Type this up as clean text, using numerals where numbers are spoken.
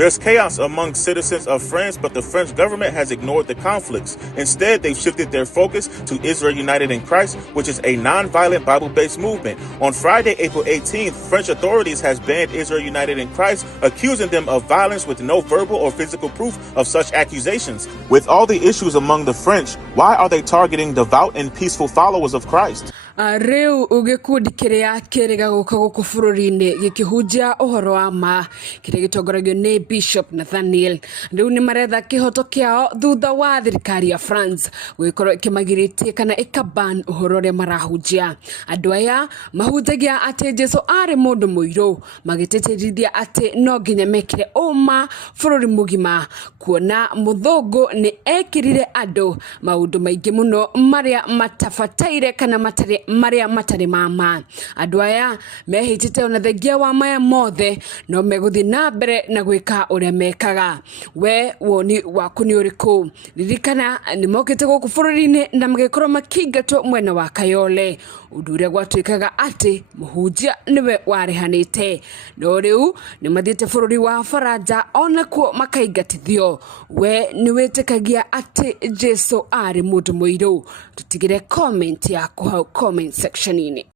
There's chaos among citizens of France, but the French government has ignored the conflicts. Instead, they've shifted their focus to Israel United in Christ, which is a non-violent Bible-based movement. On Friday, April 18th, French authorities has banned Israel United in Christ, accusing them of violence with no verbal or physical proof of such accusations. With all the issues among the French, why are they targeting devout and peaceful followers of Christ? Reu ugikundi kiria kirega guka guku bururi-ini gikihunjia uhoro wa ma kiria gitongoragio ni Bishop Nathaniel. Riu ni maretha kihoto kiao thutha wa thirikari ya France gukorwo ikimagiritie kana ikaban uhoro uria marahunjia. Andu aya mahunjagia ati jesu ari mundu muiru, magiteterithia ati no nginya mekire uma bururi mugima, kuona muthungu ni ekirire andu maundu maingi muno maria matafataire kana maria matari mama. Andu aya mehitite ona thengia wa maya mothe no meguthi na mbere na gwika uria mekaga. We woni waku ni uriku? Ririkana ni mokite guku bururi-ini na magikorwo makigatwo mwena wa Kayole, undu uria gwatuikaga ati muhunjia niwe warehanite, no riu ni mathiite bururi wa Faranja ona kuo makaigatithio. We ni witikagia ati jesu ari mundu muiru? Tutigire comment yaku hau comment section-ini.